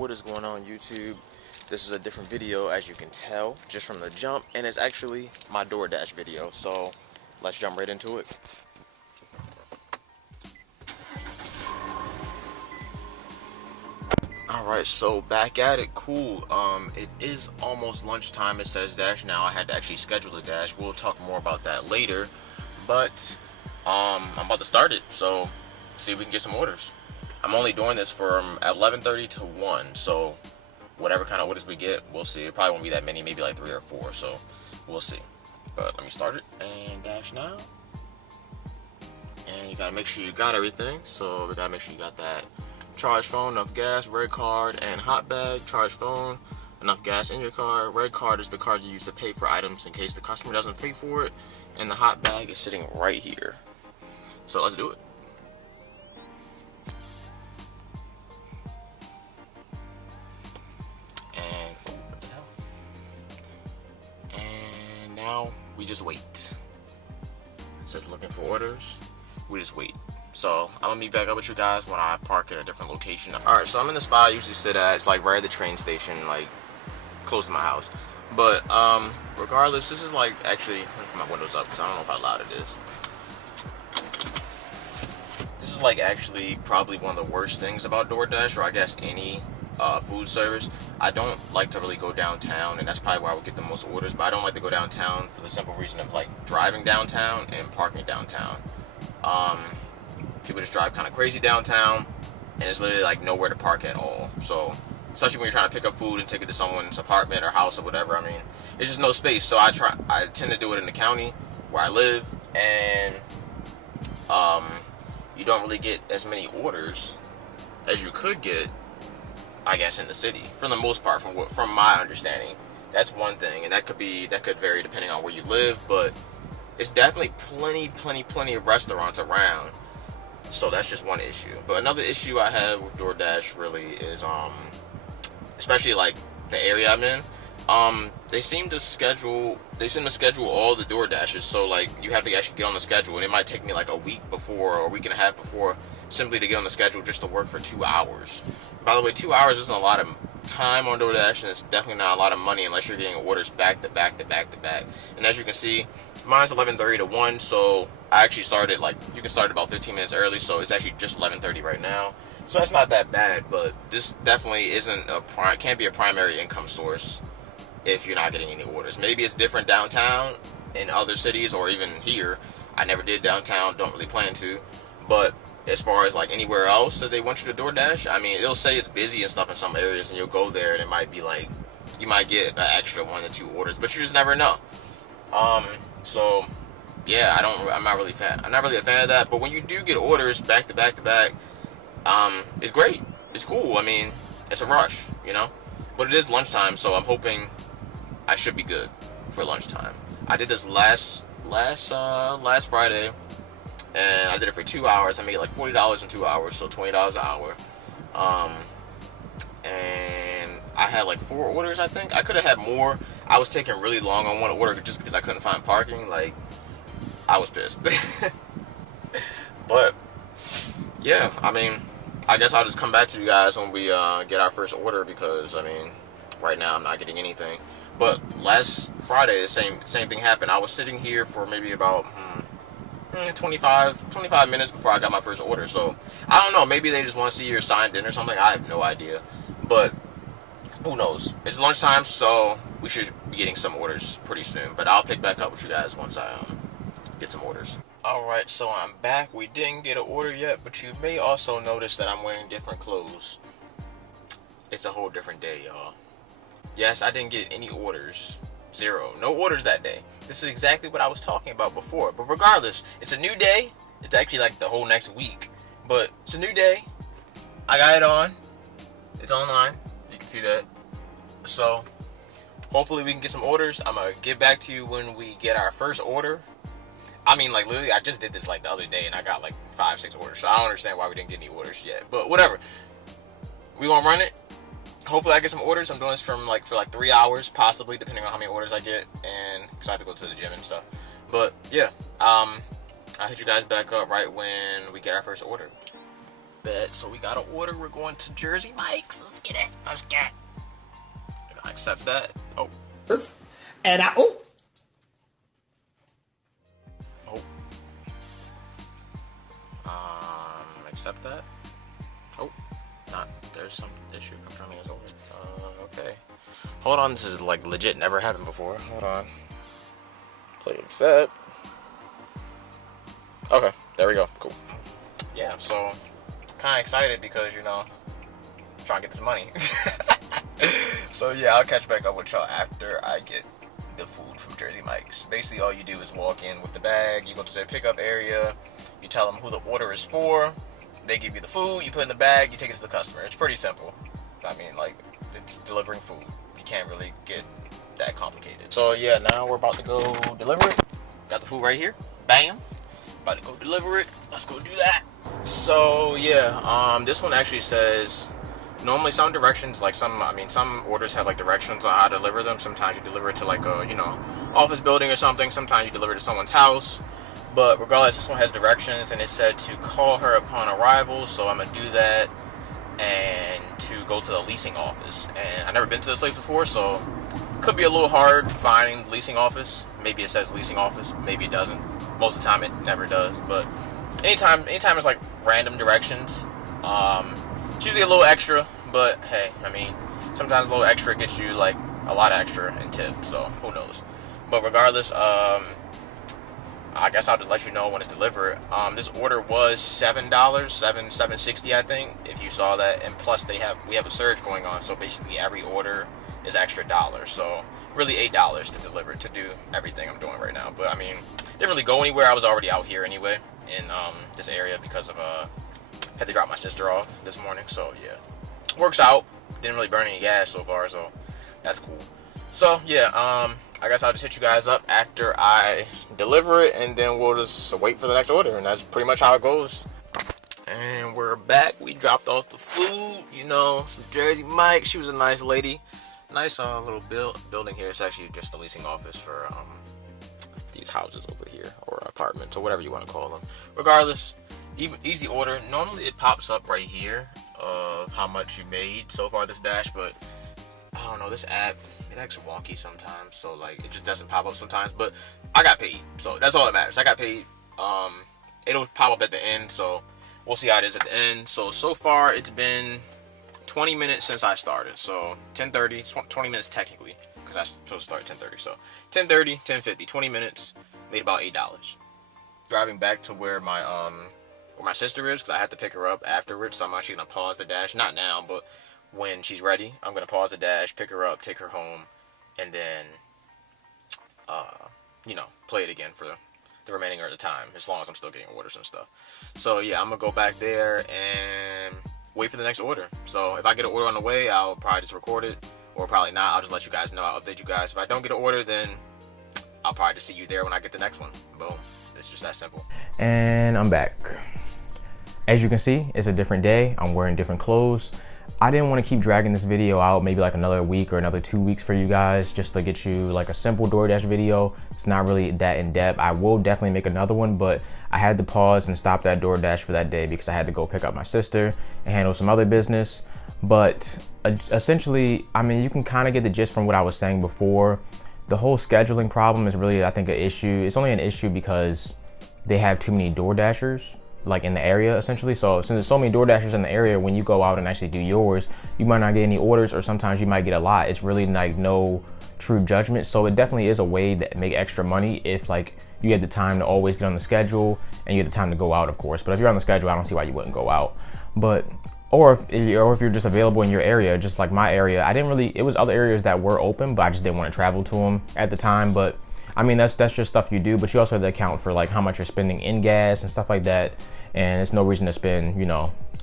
What is going on, YouTube? This is a different video, as you can tell just from the jump, and it's actually my DoorDash video, so let's jump right into it. Alright, so back at it. Cool. It is almost lunchtime. It says dash now. I had to actually schedule the dash. We'll talk more about that later, but I'm about to start it, so see if we can get some orders. I'm only doing this from 11:30 to 1, so whatever kind of orders we get, we'll see. It probably won't be that many, maybe like 3 or 4, so we'll see. But let me start it and dash now. And you gotta make sure you got everything, so we gotta make sure you got that charge phone, enough gas, red card, and hot bag. Charge phone, enough gas in your car. Red card is the card you use to pay for items in case the customer doesn't pay for it, and the hot bag is sitting right here. So let's do it. And what the hell? And now we just wait. It says looking for orders. We just wait. So I'm gonna meet back up with you guys when I park at a different location. Alright, so I'm in the spot I usually sit at. It's like right at the train station, like close to my house. But regardless, this is like actually, let me put my windows up because I don't know how loud it is. This is like actually probably one of the worst things about DoorDash, or I guess any food service. I don't like to really go downtown, and that's probably why I would get the most orders. But I don't like to go downtown for the simple reason of like driving downtown and parking downtown. People just drive kind of crazy downtown, and it's literally like nowhere to park at all. So, especially when you're trying to pick up food and take it to someone's apartment or house or whatever, I mean, it's just no space. So I tend to do it in the county where I live, and you don't really get as many orders as you could get, I guess, in the city for the most part, from my understanding. That's one thing, and that could vary depending on where you live, but it's definitely plenty of restaurants around. So that's just one issue. But another issue I have with DoorDash really is, especially like the area I'm in, they seem to schedule all the DoorDashes. So like you have to actually get on the schedule, and it might take me like a week before or a week and a half before simply to get on the schedule just to work for 2 hours. By the way, 2 hours isn't a lot of time on DoorDash, and it's definitely not a lot of money unless you're getting orders back to back to back to back. And as you can see, mine's 11:30 to 1, so I actually started, like, you can start about 15 minutes early, so it's actually just 11:30 right now. So that's not that bad, but this definitely can't be a primary income source if you're not getting any orders. Maybe it's different downtown in other cities, or even here. I never did downtown, don't really plan to, but as far as like anywhere else that they want you to DoorDash, I mean, it'll say it's busy and stuff in some areas, and you'll go there and it might be like, you might get an extra 1 to 2 orders, but you just never know. So yeah, I'm not really a fan of that. But when you do get orders back to back to back, it's great. It's cool. I mean, it's a rush, you know. But it is lunchtime, so I'm hoping I should be good for lunchtime. I did this last Friday, and I did it for 2 hours. I made like $40 in 2 hours, so $20 an hour. And I had like 4 orders, I think. I could have had more. I was taking really long on one order just because I couldn't find parking. Like, I was pissed. But yeah, I mean, I guess I'll just come back to you guys when we get our first order, because I mean, right now I'm not getting anything. But last Friday, the same thing happened. I was sitting here for maybe about 25 minutes before I got my first order. So I don't know, maybe they just want to see you're signed in or something. I have no idea, but who knows. It's lunchtime, so we should be getting some orders pretty soon. But I'll pick back up with you guys once I get some orders. Alright, so I'm back. We didn't get an order yet, but you may also notice that I'm wearing different clothes. It's a whole different day, y'all. Yes, I didn't get any orders. 0. No orders that day. This is exactly what I was talking about before. But regardless, it's a new day. It's actually like the whole next week. But it's a new day. I got it on. It's online. You can see that. So hopefully we can get some orders. I'm going to get back to you when we get our first order. I mean, like, literally, I just did this like the other day, and I got like 5-6 orders. So I don't understand why we didn't get any orders yet. But whatever. We gonna run it. Hopefully I get some orders. I'm doing this for like 3 hours, possibly, depending on how many orders I get, and because I have to go to the gym and stuff. But yeah, I'll hit you guys back up right when we get our first order. Bet. So we got an order. We're going to Jersey Mike's. Let's get it. Let's get. I accept that. Oh. And accept that. Oh, not. There's some issue confirming is over. Okay. Hold on. This is like legit. Never happened before. Hold on. Play accept. Okay. There we go. Cool. Yeah. So, kind of excited because I'm trying to get this money. So yeah, I'll catch back up with y'all after I get the food from Jersey Mike's. Basically, all you do is walk in with the bag. You go to their pickup area. You tell them who the order is for. They give you the food. You put it in the bag. You take it to the customer. It's pretty simple. I mean, like, it's delivering food. You can't really get that complicated. So yeah, now we're about to go deliver it. Got the food right here. Bam. About to go deliver it. Let's go do that. So yeah, this one actually says. Normally some directions, like some orders have like directions on how to deliver them. Sometimes you deliver it to like a, office building or something. Sometimes you deliver it to someone's house. But regardless, this one has directions and it said to call her upon arrival. So I'm going to do that and to go to the leasing office. And I've never been to this place before, so could be a little hard finding the leasing office. Maybe it says leasing office, maybe it doesn't. Most of the time it never does. But anytime it's like random directions, it's usually a little extra, but hey, sometimes a little extra gets you like a lot of extra in tip, so who knows. But regardless, I guess I'll just let you know when it's delivered. This order was $7.60 I think, if you saw that, and plus we have a surge going on, so basically every order is extra $1, so really $8 to deliver to do everything I'm doing right now. But didn't really go anywhere. I was already out here anyway in this area because of had to drop my sister off this morning, so yeah, works out. Didn't really burn any gas so far, so that's cool. So yeah, I guess I'll just hit you guys up after I deliver it, and then we'll just wait for the next order, and that's pretty much how it goes. And we're back. We dropped off the food, some Jersey Mike. She was a nice lady. Nice little building here. It's actually just the leasing office for these houses over here, or apartments, or whatever you want to call them. Regardless, easy order. Normally it pops up right here of how much you made so far this dash, but I don't know, this app, it acts wonky sometimes, so like it just doesn't pop up sometimes. But I got paid, so that's all that matters. I got paid. It'll pop up at the end, so we'll see how it is at the end. So far it's been 20 minutes since I started, so 10:30, 20 minutes technically, because I was supposed to start at 10:30. So 10:30, 10:50, 20 minutes, made about $8. Driving back to where my sister is, because I had to pick her up afterwards, so I'm actually going to pause the dash, not now, but when she's ready, I'm going to pause the dash, pick her up, take her home, and then, play it again for the remaining of the time, as long as I'm still getting orders and stuff. So yeah, I'm going to go back there and wait for the next order. So if I get an order on the way, I'll probably just record it, or probably not. I'll just let you guys know. I'll update you guys. If I don't get an order, then I'll probably just see you there when I get the next one. Boom. It's just that simple. And I'm back. As you can see, it's a different day. I'm wearing different clothes. I didn't want to keep dragging this video out maybe like another week or another 2 weeks for you guys, just to get you like a simple DoorDash video. It's not really that in depth. I will definitely make another one, but I had to pause and stop that DoorDash for that day because I had to go pick up my sister and handle some other business. But essentially, you can kind of get the gist from what I was saying before. The whole scheduling problem is really, I think, an issue. It's only an issue because they have too many DoorDashers like in the area, essentially. So since there's so many DoorDashers in the area, when you go out and actually do yours, you might not get any orders, or sometimes you might get a lot. It's really like no true judgment. So it definitely is a way to make extra money if like you had the time to always get on the schedule and you had the time to go out, of course. But if you're on the schedule, I don't see why you wouldn't go out. But or if you're just available in your area, just like my area, it was other areas that were open, but I just didn't want to travel to them at the time. But that's just stuff you do, but you also have to account for like how much you're spending in gas and stuff like that. And it's no reason to spend,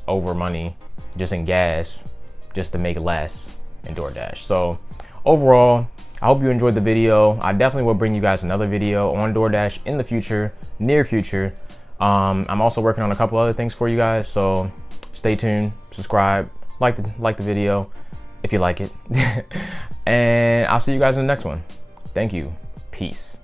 over money just in gas just to make less in DoorDash. So overall, I hope you enjoyed the video. I definitely will bring you guys another video on DoorDash in the future, near future. I'm also working on a couple other things for you guys, so stay tuned, subscribe, like the video if you like it. And I'll see you guys in the next one. Thank you. Peace.